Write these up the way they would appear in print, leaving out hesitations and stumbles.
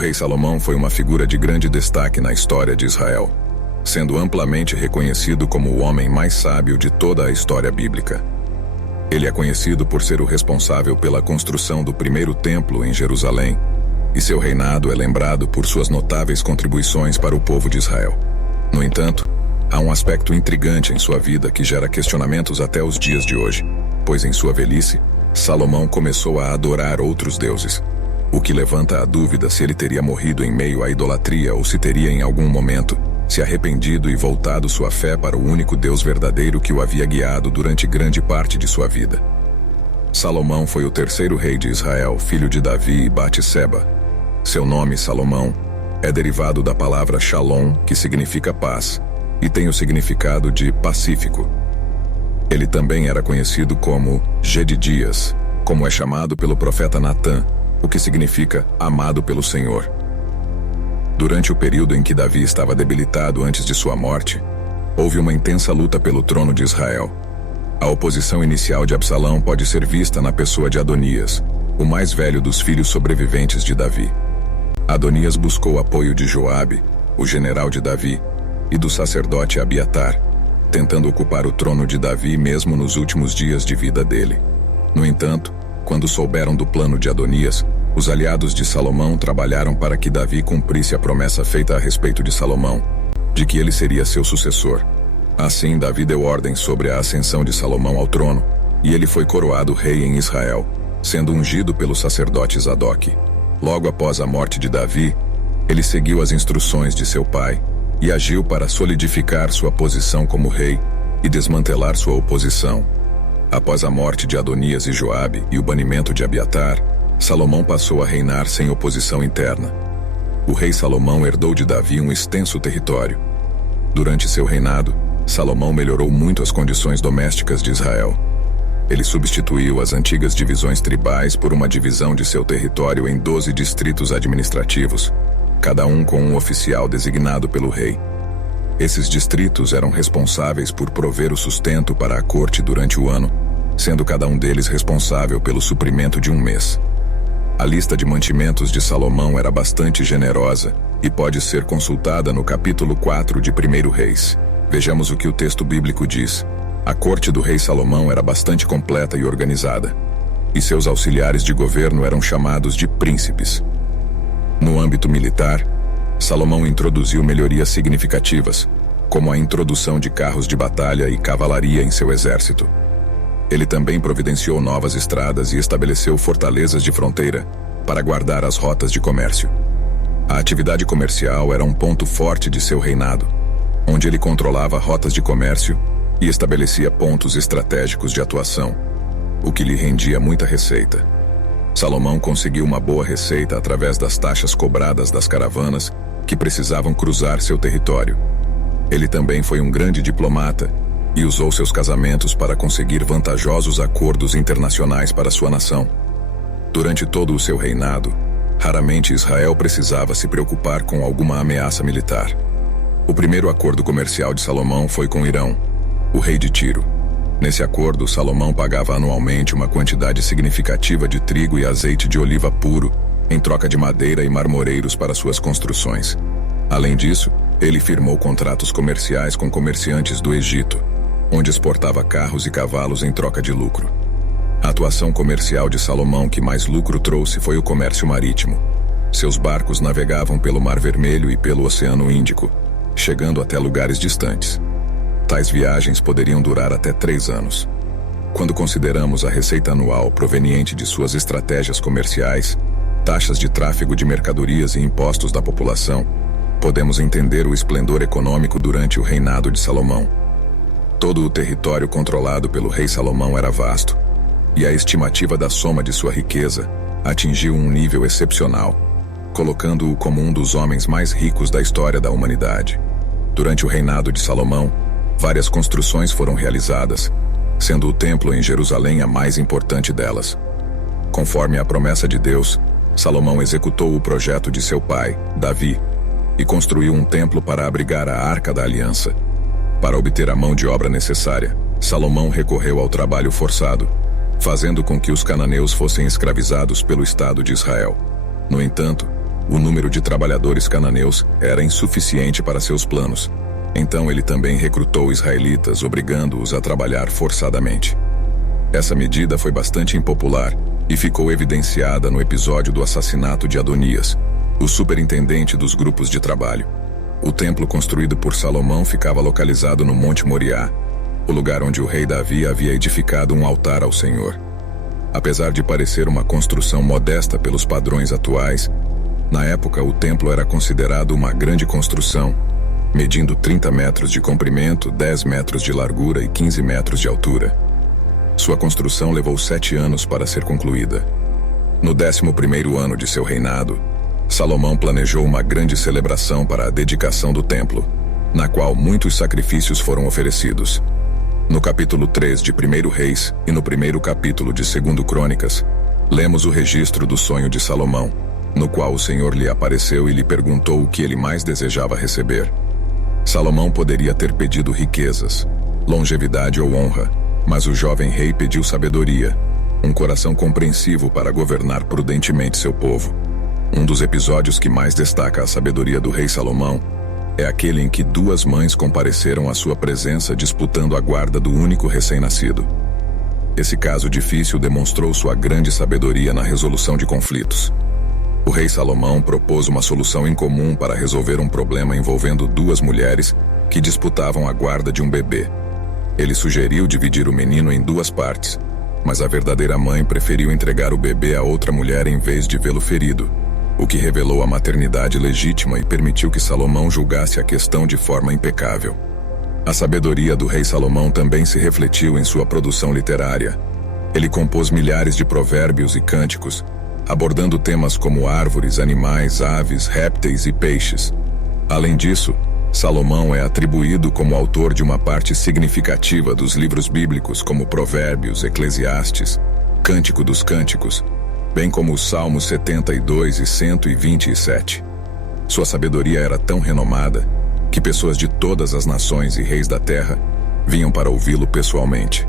rei Salomão foi uma figura de grande destaque na história de Israel, sendo amplamente reconhecido como o homem mais sábio de toda a história bíblica. Ele é conhecido por ser o responsável pela construção do primeiro templo em Jerusalém, e seu reinado é lembrado por suas notáveis contribuições para o povo de Israel. No entanto, há um aspecto intrigante em sua vida que gera questionamentos até os dias de hoje, pois em sua velhice, Salomão começou a adorar outros deuses, o que levanta a dúvida se ele teria morrido em meio à idolatria ou se teria em algum momento se arrependido e voltado sua fé para o único Deus verdadeiro que o havia guiado durante grande parte de sua vida. Salomão foi o terceiro rei de Israel, filho de Davi e Batseba. Seu nome, Salomão, é derivado da palavra Shalom, que significa paz, e tem o significado de pacífico. Ele também era conhecido como Jedidias, como é chamado pelo profeta Natã, o que significa amado pelo Senhor. Durante o período em que Davi estava debilitado antes de sua morte, houve uma intensa luta pelo trono de Israel. A oposição inicial de Absalão pode ser vista na pessoa de Adonias, o mais velho dos filhos sobreviventes de Davi. Adonias buscou apoio de Joabe, o general de Davi, e do sacerdote Abiatar, tentando ocupar o trono de Davi mesmo nos últimos dias de vida dele. No entanto, quando souberam do plano de Adonias, os aliados de Salomão trabalharam para que Davi cumprisse a promessa feita a respeito de Salomão, de que ele seria seu sucessor. Assim, Davi deu ordem sobre a ascensão de Salomão ao trono, e ele foi coroado rei em Israel, sendo ungido pelo sacerdote Zadok. Logo após a morte de Davi, ele seguiu as instruções de seu pai e agiu para solidificar sua posição como rei e desmantelar sua oposição. Após a morte de Adonias e Joabe e o banimento de Abiatar, Salomão passou a reinar sem oposição interna. O rei Salomão herdou de Davi um extenso território. Durante seu reinado, Salomão melhorou muito as condições domésticas de Israel. Ele substituiu as antigas divisões tribais por uma divisão de seu território em 12 distritos administrativos, cada um com um oficial designado pelo rei. Esses distritos eram responsáveis por prover o sustento para a corte durante o ano, sendo cada um deles responsável pelo suprimento de um mês. A lista de mantimentos de Salomão era bastante generosa e pode ser consultada no capítulo 4 de 1 Reis. Vejamos o que o texto bíblico diz. A corte do rei Salomão era bastante completa e organizada, e seus auxiliares de governo eram chamados de príncipes. No âmbito militar, Salomão introduziu melhorias significativas, como a introdução de carros de batalha e cavalaria em seu exército. Ele também providenciou novas estradas e estabeleceu fortalezas de fronteira para guardar as rotas de comércio. A atividade comercial era um ponto forte de seu reinado, onde ele controlava rotas de comércio e estabelecia pontos estratégicos de atuação, o que lhe rendia muita receita. Salomão conseguiu uma boa receita através das taxas cobradas das caravanas que precisavam cruzar seu território. Ele também foi um grande diplomata e usou seus casamentos para conseguir vantajosos acordos internacionais para sua nação. Durante todo o seu reinado, raramente Israel precisava se preocupar com alguma ameaça militar. O primeiro acordo comercial de Salomão foi com Irão, o rei de Tiro. Nesse acordo, Salomão pagava anualmente uma quantidade significativa de trigo e azeite de oliva puro, em troca de madeira e marmoreiros para suas construções. Além disso, ele firmou contratos comerciais com comerciantes do Egito, onde exportava carros e cavalos em troca de lucro. A atuação comercial de Salomão que mais lucro trouxe foi o comércio marítimo. Seus barcos navegavam pelo Mar Vermelho e pelo Oceano Índico, chegando até lugares distantes. Tais viagens poderiam durar até 3 anos. Quando consideramos a receita anual proveniente de suas estratégias comerciais, taxas de tráfego de mercadorias e impostos da população, podemos entender o esplendor econômico durante o reinado de Salomão. Todo o território controlado pelo rei Salomão era vasto, e a estimativa da soma de sua riqueza atingiu um nível excepcional, colocando-o como um dos homens mais ricos da história da humanidade. Durante o reinado de Salomão, várias construções foram realizadas, sendo o templo em Jerusalém a mais importante delas. Conforme a promessa de Deus, Salomão executou o projeto de seu pai, Davi, e construiu um templo para abrigar a Arca da Aliança. Para obter a mão de obra necessária, Salomão recorreu ao trabalho forçado, fazendo com que os cananeus fossem escravizados pelo Estado de Israel. No entanto, o número de trabalhadores cananeus era insuficiente para seus planos. Então ele também recrutou israelitas, obrigando-os a trabalhar forçadamente. Essa medida foi bastante impopular e ficou evidenciada no episódio do assassinato de Adonias, o superintendente dos grupos de trabalho. O templo construído por Salomão ficava localizado no Monte Moriá, o lugar onde o rei Davi havia edificado um altar ao Senhor. Apesar de parecer uma construção modesta pelos padrões atuais, na época o templo era considerado uma grande construção, medindo 30 metros de comprimento, 10 metros de largura e 15 metros de altura. Sua construção levou 7 anos para ser concluída. No 11º ano de seu reinado, Salomão planejou uma grande celebração para a dedicação do templo, na qual muitos sacrifícios foram oferecidos. No capítulo 3 de 1º Reis e no 1º capítulo de 2º Crônicas, lemos o registro do sonho de Salomão, no qual o Senhor lhe apareceu e lhe perguntou o que ele mais desejava receber. Salomão poderia ter pedido riquezas, longevidade ou honra, mas o jovem rei pediu sabedoria, um coração compreensivo para governar prudentemente seu povo. Um dos episódios que mais destaca a sabedoria do rei Salomão é aquele em que 2 mães compareceram à sua presença disputando a guarda do único recém-nascido. Esse caso difícil demonstrou sua grande sabedoria na resolução de conflitos. O rei Salomão propôs uma solução incomum para resolver um problema envolvendo 2 mulheres que disputavam a guarda de um bebê. Ele sugeriu dividir o menino em 2 partes, mas a verdadeira mãe preferiu entregar o bebê a outra mulher em vez de vê-lo ferido, o que revelou a maternidade legítima e permitiu que Salomão julgasse a questão de forma impecável. A sabedoria do rei Salomão também se refletiu em sua produção literária. Ele compôs milhares de provérbios e cânticos, abordando temas como árvores, animais, aves, répteis e peixes. Além disso, Salomão é atribuído como autor de uma parte significativa dos livros bíblicos como Provérbios, Eclesiastes, Cântico dos Cânticos, bem como os Salmos 72 e 127. Sua sabedoria era tão renomada que pessoas de todas as nações e reis da terra vinham para ouvi-lo pessoalmente.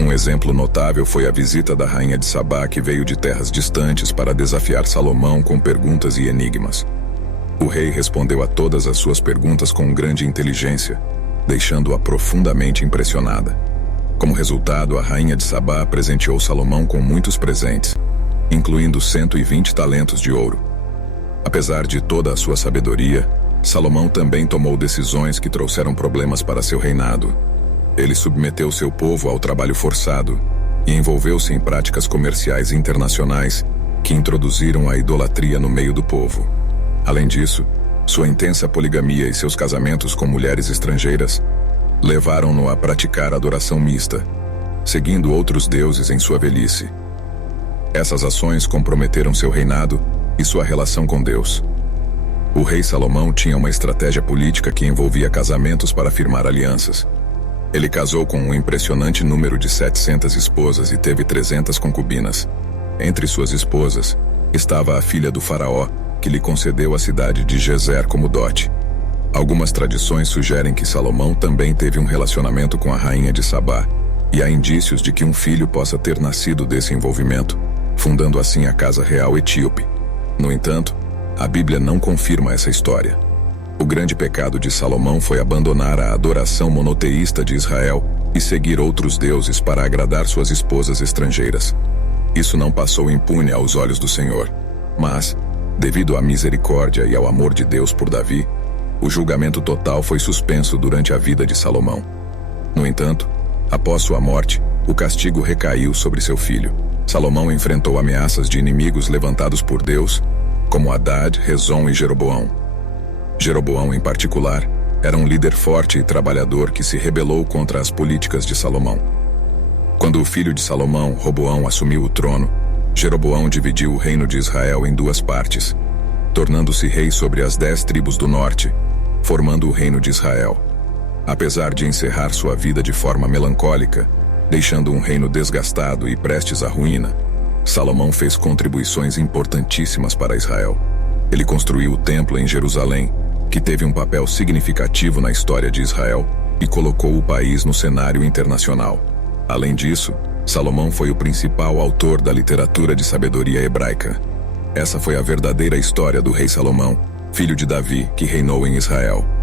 Um exemplo notável foi a visita da rainha de Sabá, que veio de terras distantes para desafiar Salomão com perguntas e enigmas. O rei respondeu a todas as suas perguntas com grande inteligência, deixando-a profundamente impressionada. Como resultado, a rainha de Sabá presenteou Salomão com muitos presentes, incluindo 120 talentos de ouro. Apesar de toda a sua sabedoria, Salomão também tomou decisões que trouxeram problemas para seu reinado. Ele submeteu seu povo ao trabalho forçado e envolveu-se em práticas comerciais internacionais que introduziram a idolatria no meio do povo. Além disso, sua intensa poligamia e seus casamentos com mulheres estrangeiras levaram-no a praticar adoração mista, seguindo outros deuses em sua velhice. Essas ações comprometeram seu reinado e sua relação com Deus. O rei Salomão tinha uma estratégia política que envolvia casamentos para firmar alianças. Ele casou com um impressionante número de 700 esposas e teve 300 concubinas. Entre suas esposas estava a filha do faraó, que lhe concedeu a cidade de Gezer como dote. Algumas tradições sugerem que Salomão também teve um relacionamento com a rainha de Sabá, e há indícios de que um filho possa ter nascido desse envolvimento, fundando assim a Casa Real Etíope. No entanto, a Bíblia não confirma essa história. O grande pecado de Salomão foi abandonar a adoração monoteísta de Israel e seguir outros deuses para agradar suas esposas estrangeiras. Isso não passou impune aos olhos do Senhor, mas, devido à misericórdia e ao amor de Deus por Davi, o julgamento total foi suspenso durante a vida de Salomão. No entanto, após sua morte, o castigo recaiu sobre seu filho. Salomão enfrentou ameaças de inimigos levantados por Deus, como Haddad, Rezon e Jeroboão. Jeroboão, em particular, era um líder forte e trabalhador que se rebelou contra as políticas de Salomão. Quando o filho de Salomão, Roboão, assumiu o trono, Jeroboão dividiu o reino de Israel em 2 partes, tornando-se rei sobre as 10 tribos do norte, formando o reino de Israel. Apesar de encerrar sua vida de forma melancólica, deixando um reino desgastado e prestes à ruína, Salomão fez contribuições importantíssimas para Israel. Ele construiu o templo em Jerusalém, que teve um papel significativo na história de Israel e colocou o país no cenário internacional. Além disso, Salomão foi o principal autor da literatura de sabedoria hebraica. Essa foi a verdadeira história do rei Salomão, filho de Davi, que reinou em Israel.